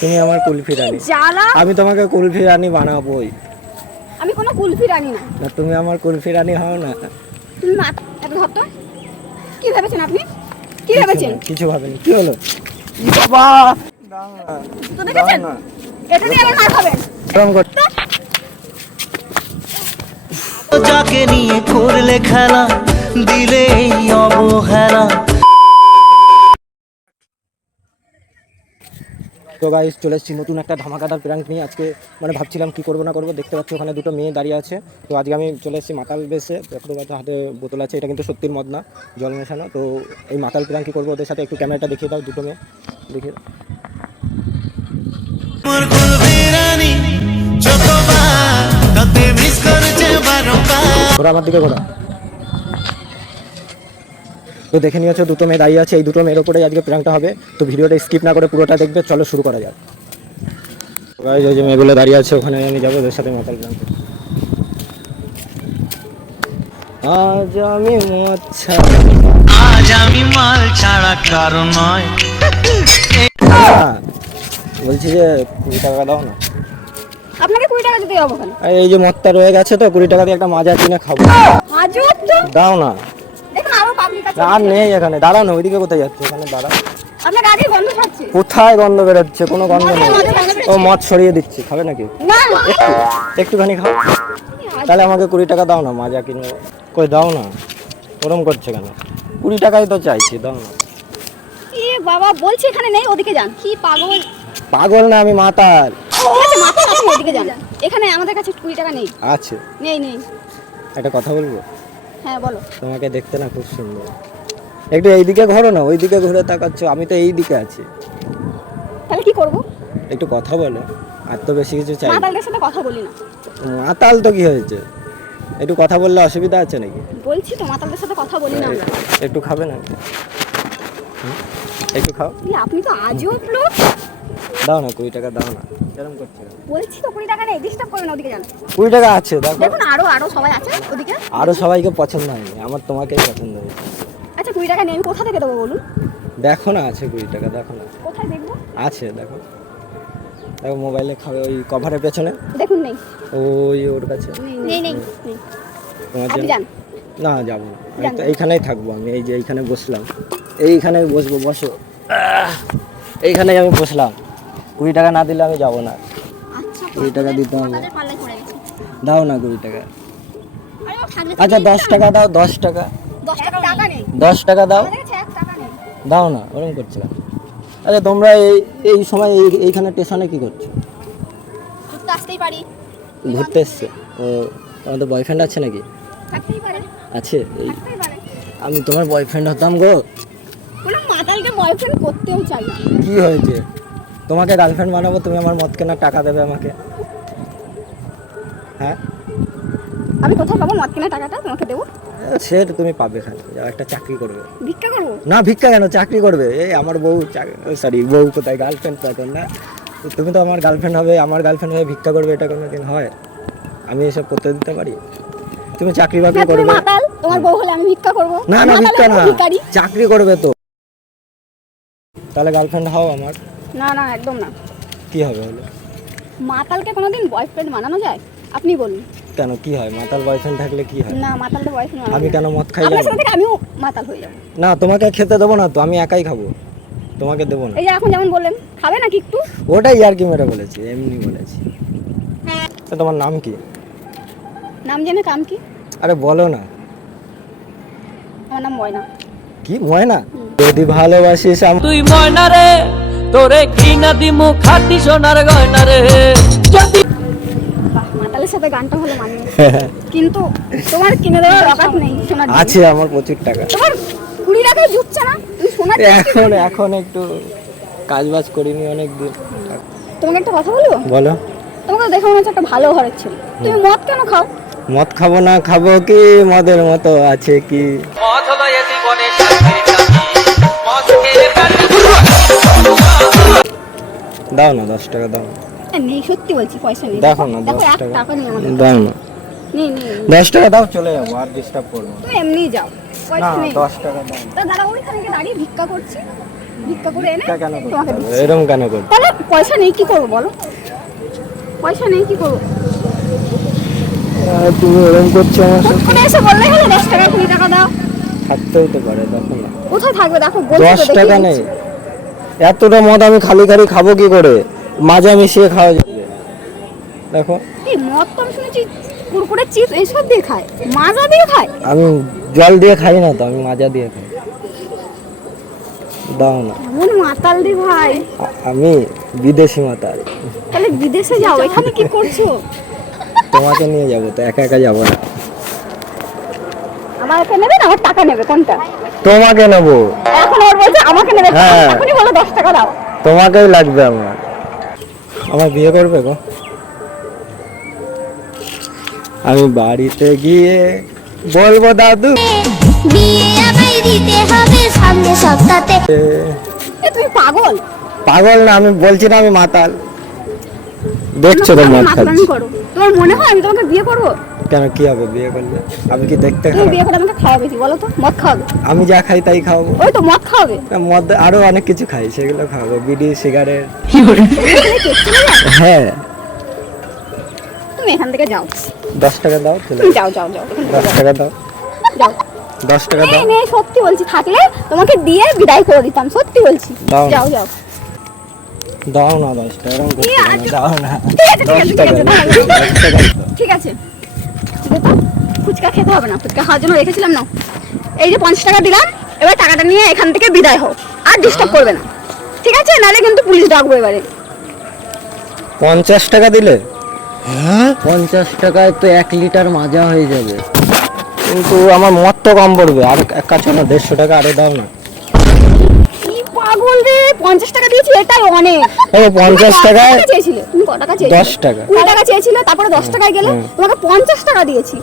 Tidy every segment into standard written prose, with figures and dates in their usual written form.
তুমি আমার কুলফি রানী। জ্বালা। আমি তোমাকে কুলফি রানী বানাবোই। আমি কোনো কুলফি রানী না। না তুমি আমার কুলফি রানী হও না। তুমি এত ধর তো। কি ভেবেছেন আপনি? কি ভেবেছেন? কিছু ভাবেনি। কি হলো? বাবা দাও না। তো দেখেছেন? এটা নিয়ে আমার মার খাবেন। গরম কর। যাকে নিয়ে করলে খেলা দিলে এই অবহেলা। তো গাইস চলে এসেছি নতুন একটা ধামাকাদার প্র্যাঙ্ক নিয়ে। আজকে মানে ভাবছিলাম কি করবো না করবো, দেখতে পাচ্ছি ওখানে দুটো মেয়ে দাঁড়িয়ে আছে। তো আজকে আমি চলে এসেছি মাতাল বেশে, দেখতে পাচ্ছি হাতে বোতল আছে, এটা কিন্তু সত্যির মদ না, জল মেশানো। তো এই মাতাল প্র্যাঙ্ক কি করবো ওদের সাথে, একটু ক্যামেরাটা দেখিয়ে দাও, দুটো মেয়ে দেখিয়ে দাও। ঘোরা আমার দিকে ঘোরা। তো দেখে নিয়েছো দুটো মেয়ে দাঁড়িয়ে আছে, এই দুটো মেয়ের ওপরে আজকে প্র্যাঙ্কটা হবে। তো ভিডিওটা স্কিপ না করে পুরোটা দেখবে, চলো শুরু করা যাক। গাইস ওই যে মেয়েগুলো দাঁড়িয়ে আছে ওখানে, আমি যাবো ওদের সাথে মাতাল প্র্যাঙ্ক। আজ আমি মদ ছাড়া, আজ আমি মাল ছাড়া কারো নয়। বলছি যে 20 টাকা দাও না। আপনাকে 20 টাকা দিতে হবে কেন? এই যে মদটা রয়ে গেছে তো 20 টাকা দিয়ে একটা মাজা কিনে খাবো। আজব তো। দাও না। দেখুন আরো পাবলিক আছে। আর নেই এখানে, দাঁড়াও না, ওইদিকে কোথায় যাচ্ছে? এখানে দাঁড়াও। আপনার গাড়ি গন্ধ ছাড়ছে। কোথায় গন্ধ বেরোচ্ছে? কোনো গন্ধ নেই। ও মদ সরিয়ে দিচ্ছি, খাবে নাকি? না না। একটুখানি খাও। তাহলে আমাকে 20 টাকা দাও না, মাজা কিনে। কই দাও না, ওরম করছে কেন? 20 টাকাই তো চাইছি, দাও না। এ বাবা বলছি এখানে নেই, ওদিকে যান। কি পাগল। পাগল না, আমি মাতাল। ঠিক আছে মাথা আপনি ওদিকে যান। এখানে আমাদের কাছে 20 টাকা নেই। আছে। নেই নেই। একটা কথা বলবো? হ্যাঁ বলো। তোমাকে দেখতে না খুব সুন্দর। একটু এইদিকে ঘোরো না, ওইদিকে ঘুরে তাকাচ্ছ, আমি তো এই দিকে আছি। তাহলে কি করব? একটু কথা বলো, আর তো বেশি কিছু চাই না। মাতালদের সাথে কথা বলি না। মাতাল তো কি হয়েছে, একটু কথা বললে অসুবিধা আছে নাকি? বলছি তো মাতালদের সাথে কথা বলি না আমরা। একটু খাবে না? একটু খাও। আপনি তো আজব লোক। দাও না 20 টাকা, দাও না। কেরম করছে? বলছি তো 20 টাকা নেই, ডিস্টার্ব করবেন, ওদিকে যান। 20 টাকা আছে, দেখো। দেখুন আরো সবাই আছে ওদিকে। আরো সবাইকে পছন্দ হয়নি, আমার তোমাকেই পছন্দ হয়েছে। আচ্ছা 20 টাকা নেন, কোথা থেকে দেবো বলুন? দেখো না আছে 20 টাকা, দেখো না। কোথায় দেখবো? আছে, দেখো। দেখো মোবাইলে খাবে, ওই কভারের পেছনে। দেখুন নেই। ওই ওর কাছে। নেই নেই। তোমার আপনি জন্য যান। না যাবো না, আমি তো এইখানেই থাকবো। আমি এই যে এইখানে বসলাম, এইখানে বসবো, বসো। এইখানে আমি বসলাম। 20 টাকা না দিলে আমি যাবো না। আচ্ছা 20 টাকা দিতে হবে। মাতালের পাল্লায় পড়ে গেছে। দাও না 20 টাকা। আরে ও থাকলে তো আচ্ছা 10 টাকা দাও, 10 টাকা। 10 টাকা নেই। 10 টাকা দাও। আমাদের কাছে 1 টাকা নেই। দাও না, ওরকম করছে না। আচ্ছা তোমরা এই সময় এইখানে স্টেশনে কি করছো? ঘুরতে আসতেই পারি। ঘুরতে এসছো? ও, তোমাদের বয়ফ্রেন্ড আছে নাকি? থাকতেই পারে। আছে? থাকতেই পারে। আমি তোমার বয়ফ্রেন্ড হতাম গো। কোনো মাতালকে বয়ফ্রেন্ড করতেও চাই না। কি হয়েছে? তোমাকে গার্লফ্রেন্ড বানাবো, তুমি আমার মদ কেনার টাকা দেবে আমাকে। হ্যাঁ, আমি কোথায় পাবো মদ কেনার টাকাটা তোমাকে দেবো? সে তো তুমি পাবে, খালি একটা চাকরি করবে। ভিক্ষা করবো? না ভিক্ষা কেন, চাকরি করবে। এই আমার বউ, সরি বউ কোথায়, গার্লফ্রেন্ড তো এখন না। তুমি তো আমার গার্লফ্রেন্ড হবে, আমার গার্লফ্রেন্ড হয়ে ভিক্ষা করবে, এটা কোনো দিন হয়? আমি এসব করতে দিতে পারি? তুমি চাকরি বাকরি তুমি করবে। মাতাল, তোমার বউ হলে আমি ভিক্ষা করবো? না না, মাতাল ভিক্ষা হলে না, ভিখারি। চাকরি করবে তো। তাহলে গার্লফ্রেন্ড হও আমার। না না একদম না। কি হবে হলে? মাতালকে কোনোদিন বয়ফ্রেন্ড বানানো যায়? আপনি বলুন। কেন, কি হয়? মাতাল বয়ফ্রেন্ড থাকলে কি হয়? না মাতালকে বয়ফ্রেন্ড বানানো আমি যায় কেন না। মদ খাই আপনার জানো? সাথে থেকে আমিও মাতাল হয়ে যাবো। না তোমাকে খেতে দেবো না তো, আমি একাই খাবো, তোমাকে দেবো না। এই যে এখন যেমন বললেন খাবে নাকি একটু? ওটাই আর কি মেরে বলেছি, এমনি বলেছি। তো তোমার নাম কি? নাম জেনে কাম কি? আরে বলো না। আমার নাম ময়না। কি ময়না? যদি ভালোবাসিস তুই ময়না রে, তোরে কিনা দিমু খাটি সোনার গয়না রে। যদি বাহ মাতালের সাথে গানটা হলো মানিয়ে। কিন্তু তোমার কিনে দেওয়ার অকাত নেই সোনার জিনিস। আছে আমার প্রচুর টাকা। তোমার 20 টাকা জুটছে না, তুমি সোনার এখন একটু কাজ বাজ করিনি অনেক দিন। তোমাকে একটা কথা বলবো? বলো। তোমাকে দেখে মনে হচ্ছে একটা ভালো ঘরের ছেলে, তুমি মদ কেন খাও? মদ খাবো না, খাবো কি? মদের মতো আছে কি? মদ হলো এ জীবনের সাথী, মদ খেয়ে কাটি। দাও না 10 টাকা, দাও না। নেই সত্যি বলছি, পয়সা নেই। দেখো না, দেখো 10 1 টাকা টাকা নেই আমাদের। দাও না। নেই নেই 10 টাকা দাও, চলে যাবো, আর ডিস্টার্ব করবো না। তুমি এমনি যাও, না পয়সা নেই। 10 টাকা দাও। তা দাদা ওইখানে গিয়ে দাঁড়িয়ে ভিক্ষা করছি। ভিক্ষা করে এনে তা কেন করতে তোমাকে হবে? দিচ্ছি। এরকম কেন করতে তাহলে পয়সা নেই কি করবো বলো? পয়সা নেই কি করবো? তুমি এরকম করছো আমার হুট করে এসে বললেই হলো 10 টাকা 20 টাকা দাও। থাকতেই তো পারে, দেখো না কোথায় থাকবে দেখো, বলছি তো 10 দেখিয়ে টাকা দিচ্ছি। নেই, এতটা মদ আমি খালি খালি খাবো কি করে? মাজা মিশিয়ে খাওয়া যাবে, দেখো। এই মদ তো আমি শুনেছি কুরকুরে চিপস এইসব দিয়ে খায়, মাজা দিয়ে খায়। আমি জল দিয়ে খাই না তো, আমি মাজা দিয়ে খাই। দাও না, এমন মাতাল দি ভাই। আমি বিদেশি মাতাল। তাহলে বিদেশে যাও, এখানে কি করছো? তোমাকে নিয়ে যাবো তো, একা একা যাবো না। আমাকে নেবে না আমার টাকা নেবে, কোনটা? তোমাকে নেবো, এখন ওর বলছে আমাকে নেবে, হ্যাঁ। এখনই বলো 10 টাকা দাও। তোমাকেই লাগবে আমার। আমার বিয়ে করবে গো? আমি বাড়িতে গিয়ে বলবো দাদু বিয়ে আমায় দিতে হবে সামনে সপ্তাহে। এ তুমি পাগল? পাগল না, আমি বলছি না আমি মাতাল। দেখছো তো তুমি মদ মাতলামি খাচ্ছি। করো। তোমার মনে হয় আমি তোমাকে বিয়ে করবো? কেন, কি হবে বিয়ে করলে? আমি কি দেখতে তুমি খারাপ? বিয়ে করে আমাকে খাওয়াবে কি বলো তো? মদ খাওয়াবে? আমি যা খাই তাই খাওয়াবো। ওই তো মদ খাওয়াবে। না, মদ আরো অনেক কিছু খাই, সেগুলো খাওয়াবো, বিড়ি সিগারেট। তুমি চলে যাও। হ্যাঁ, তুমি এখান থেকে যাও, 10 টাকা দাও, চলে তুমি যাও। যাও যাও যাও, 10 টাকা দাও, যাও। 10 টাকা দাও। এই নে, সত্যি বলছি, থাকলে তোমাকে দিয়ে বিদায় করে দিতাম, সত্যি বলছি। দাও না। যাও যাও। দাও না 10 টাকা, এরকম করতে এই হবে না, আজ- দাও না। ঠিক আছে, 10 ঠিক টাকা আছে, দাও, ঠিক আছে, 10 টাকা দাও। ঠিক আছে। দে তো, ফুচকা খেতে হবে না, ফুচকা খাওয়ার জন্য রেখেছিলাম না। এই যে 50 টাকা দিলাম, এবার টাকাটা নিয়ে এখান থেকে বিদায় হও, আর ডিস্টার্ব করবে না, ঠিক আছে? নাহলে কিন্তু পুলিশ ডাকবো এবারে। 50 টাকা দিলে? 50 টাকায় তো 1 লিটার মাজা হয়ে যাবে, কিন্তু আমার মদ তো কম পড়বে। আর এক কাজ করো না, 150 টাকা আরো দাও না। কি পাগল রে, 50 টাকা দিয়েছি, এটাই অনেক। এই 50 টাকায় কত টাকা চেয়েছিলে? তুমি কত টাকা চেয়েছিলে? 10 টাকা। 20 টাকা চেয়েছিলে, তারপরে 10 টাকায় গেলে তোমাকে 50 টাকা দিয়েছি।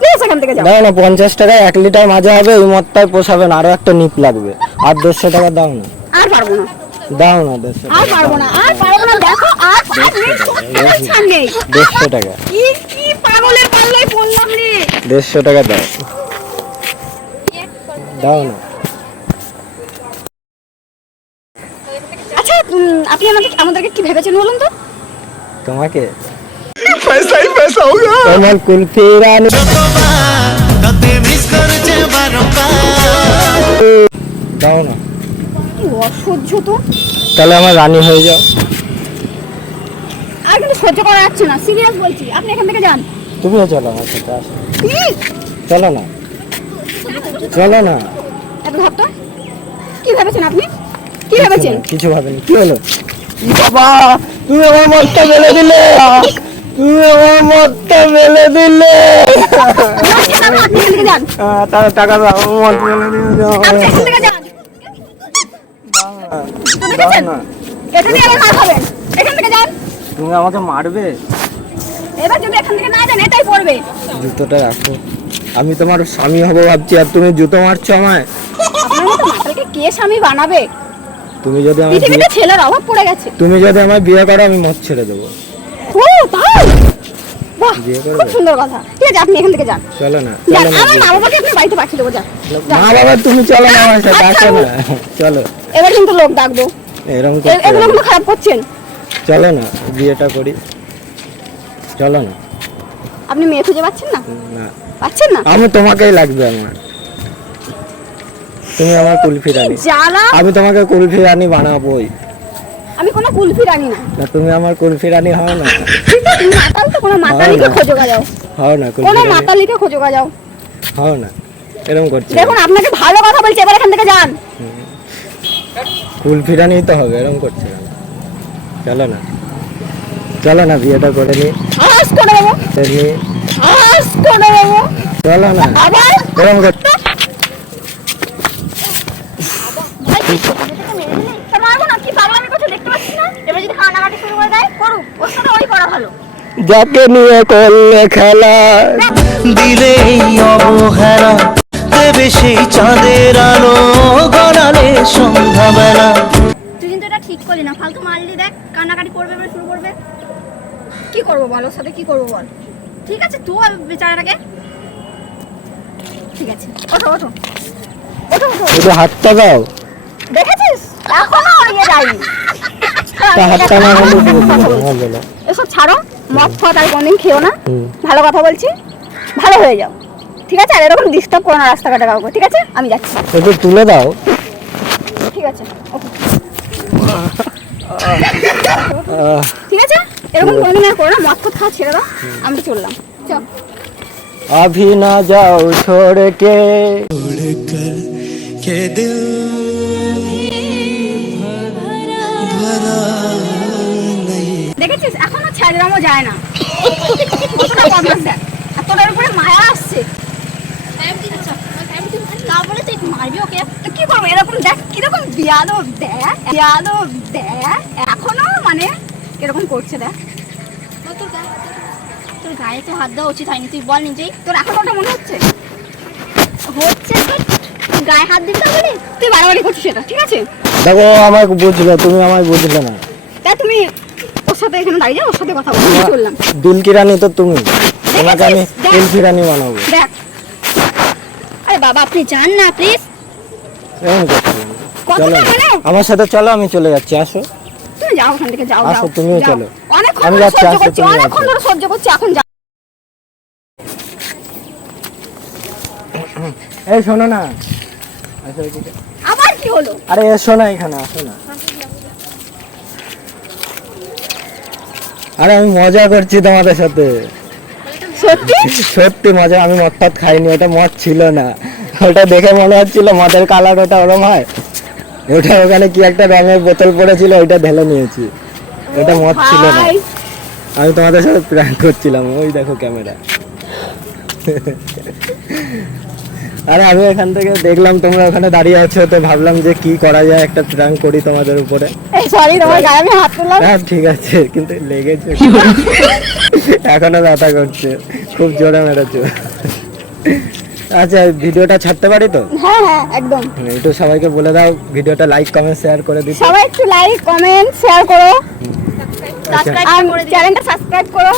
প্লিজ এখান থেকে যাও। দাও না, 50 টাকায় 1 লিটার মাজা হবে, এই মদটাই পোষাবে না, আরো একটা নিপ লাগবে। আর 150 টাকা দাও না, আর পারবো না, দাও না 150 আর টাকা, পারবো না, আর পারবো না, দেখো আর নেই, সত্যি বলছি আর নেই। 150 টাকা, কি কি পাগলের পাল্লায় পড়লাম রে। 150 টাকা দাও, দাও না। আচ্ছা আপনি আমাদেরকে কি ভেবেছেন বলুন তো? তোমাকে তোমার কুলফি রানী দাও না, কি অসহ্য তো, তাহলে আমার রানী হয়ে যাও। আর কিন্তু সহ্য করা যাচ্ছে না, সিরিয়াস বলছি, আপনি এখান থেকে যান তুমিও চলো আমার সাথে, আসো, প্লিজ। চলো না, চলো না। এত ভাবতো কি ভেবেছেন আপনি? কি ভেবেছেন? কিছু ভাবেনি, কি হলো? ই বাবা, তুমি আমার মদটা ফেলে দিলে, তুমি আমার মদটা ফেলে দিলে। আপনি এখান থেকে যান, তাহলে টাকা দাও, আমার মদ ফেলে দিয়ে দাও। আপনি এখান থেকে যান। তো দাও দেখেছেন? না, এখানে আবার মার খাবেন, এখান থেকে যান। তুমি আমাকে মারবে? এবার যদি এখান থেকে না যান এটাই পড়বে। জুতোটা রাখো, আমি তোমার স্বামী হবো ভাবছি, আর তুমি জুতো মারছো আমায়। আপনার মতো মাতালকে কে স্বামী বানাবে? তুমি যদি আমার পৃথিবীতে ছেলের অভাব পড়ে গেছে। তুমি যদি আমায় বিয়ে করো, আমি মদ ছেড়ে দেবো। ও তাই? বাহ, বিয়ে করবে? খুব সুন্দর কথা। ঠিক আছে, আপনি এখান থেকে যান। চলো না, যান, চলো না, আমার মা বাবাকে আপনি বাড়িতে পাঠিয়ে দেবো, যান। যান। মা বাবা তুমি চলো না আমার সাথে, আচ্ছা, আসো না, চলো। এবার কিন্তু লোক ডাকবো, এরকম এগুলো কিন্তু খারাপ করছেন। চলো না, বিয়েটা করি, চলো না। আপনি মেয়ে খুঁজে পাচ্ছেন না? না, পাচ্ছেন না? আমি তোমাকেই লাগবে আমার, তুমি আমার কুলফি রানী, জ্বালা, আমি তোমাকে কুলফি রানী বানাবোই। আমি কোনো কুলফি রানি না। না, তুমি আমার কুলফি রানী হও না, তুমি মাতাল তো, কোনো মাতালিকে না। খোঁজো গা যাও, হও না কুলফি কোনো রানী, মাতালিকে খোঁজো গা যাও। হও না, এরকম করছি। দেখুন আপনাকে ভালো কথা বলছি, এবার এখান থেকে যান। কুলফি রানী তো হবে, এরকম করছে কেন? চলো না, চলো না, বিয়েটা করে নি, আস করে দেবো, আস করে দেবো। চলো না, আবার এরকম করছে। তা মারবো না, কি পাগলামি করছে দেখতে পাচ্ছি না? এবার যদি কান্নাকাটি শুরু করে দেয়, করুক, ওর সাথে ওই করা ভালো। যাকে নিয়ে করলে খেলা, দিলে এই অবহেলা, দেবে সেই চাঁদের আলো, গড়ালে সন্ধ্যাবেলা। তুই কিন্তু এটা ঠিক করলি না, ফালতু মারলি, দেখ কান্নাকাটি করবে এবার শুরু করবে। কি করবো বল, ওর সাথে কি করবো বল? ঠিক আছে, তুই বেচারাটাকে, ঠিক আছে, ওঠো ওঠো ওঠো ওঠো। একটু হাতটা দাও। দেখেছিস এখনো ইয়ে যায়নি। তা হাতটা না হলে কি করবো? হ্যাঁ, বলো। এসব ছাড়ো, মদ ফদ আর কোনদিন খেও না। হুম। ভালো কথা বলছি, ভালো হয়ে যাও, ঠিক আছে? আর এরকম ডিস্টার্ব করো না রাস্তাঘাটে কাউকে, ঠিক আছে? আমি যাচ্ছি। একটু তুলে দাও। ঠিক আছে, ওকে। ঠিক আছে, এরকম কোনদিন আর করো না, মদ ফদ খাওয়া ছেড়ে দাও, আমি তো চললাম। চল। अभी ना जाओ छोड़ के के दिल भरा नहीं দেখেছিস এখনো ছাড়ানো যায় না। কতটা বদমাশ দেখ, আর তোর উপরে মায়া আসছে। তারপরে তুই মারবি ওকে, তো কি করবো? এরকম দেখ কিরকম বিয়াদব দেখ, বিয়াদব দেখ, এখনো মানে এরকম করছে দেখ। তোর গায়ে তো হাত দেওয়া উচিত হয়নি, তুই বল নিজেই। তোর এখন ওটা মনে হচ্ছে? হচ্ছে তোর গায়ে হাত দিতে বলি। তুই বাড়াবাড়ি করছিস এটা, ঠিক আছে? দেখো আমায় বুঝলে, তুমি আমায় বুঝলে না। তাই তুমি ওর সাথে এখানে দাঁড়িয়ে যাও, ওর সাথে কথা বলতে চললাম। দিল কি রানী তো তুমি, তোমাকে আমি দেখেছিস? দেখ। দিল কি রানী বানাবো। দেখ, আরে বাবা আপনি যান না প্লিজ। এমন করছি। কতটা চলো মানে? আমার সাথে চলো, আমি চলে যাচ্ছি, আসো। তুমি যাও ওখান থেকে, যাও আসো, যাও তুমিও যাও। চলো। অনেকক্ষণ আমি ধরে যাচ্ছি, সহ্য আসো, করছি, তুমি অনেকক্ষণ আসো। ধরে সহ্য করছি, এখন যাও। এই শোনো না, আসো এদিকে। আবার কি হলো? আরে এসো না এখানে, আসো না। আরে আমি মজা করছি তোমাদের সাথে, সত্যি? সত্যি মজা। আমি মদ টদ খাইনি, ওটা মদ ছিল না। ওটা দেখে মনে হচ্ছিল মদের কালার ওটা ওরম হয়। ওটা ওখানে কি একটা রঙের বোতল পড়েছিল, ওইটা ঢেলে নিয়েছি। ওটা মদ ছিল না। ভাই, আমি তোমাদের সাথে প্র্যাঙ্ক করছিলাম, ওই দেখো ক্যামেরা। আরে আমি এখান থেকে দেখলাম তোমরা ওখানে দাঁড়িয়ে আছো, তো ভাবলাম যে কি করা যায়, একটা প্র্যাঙ্ক করি তোমাদের উপরে। এই সরি, তোমার গায়ে আমি হাত তুললাম। হ্যাঁ ঠিক আছে, কিন্তু লেগেছে, এখনো ব্যথা করছে, খুব জোরে মেরেছো। আচ্ছা ভিডিওটা ছাড়তে পারি তো? হ্যাঁ হ্যাঁ একদম। একটু সবাইকে বলে দাও, ভিডিওটা লাইক কমেন্ট শেয়ার করে দিতে। সবাই একটু লাইক কমেন্ট শেয়ার করো, আচ্ছা, আর চ্যানেলটা সাবস্ক্রাইব করো।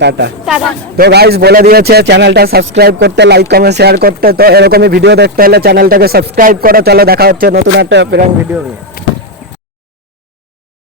টাটা। টাটা। তো গাইস বলে দিয়েছে চ্যানেলটা সাবস্ক্রাইব করতে, লাইক কমেন্ট শেয়ার করতে। তো এরকমই ভিডিও দেখতে হলে চ্যানেলটাকে সাবস্ক্রাইব করো। চলো দেখা হচ্ছে নতুন একটা প্র্যাঙ্ক ভিডিও নিয়ে।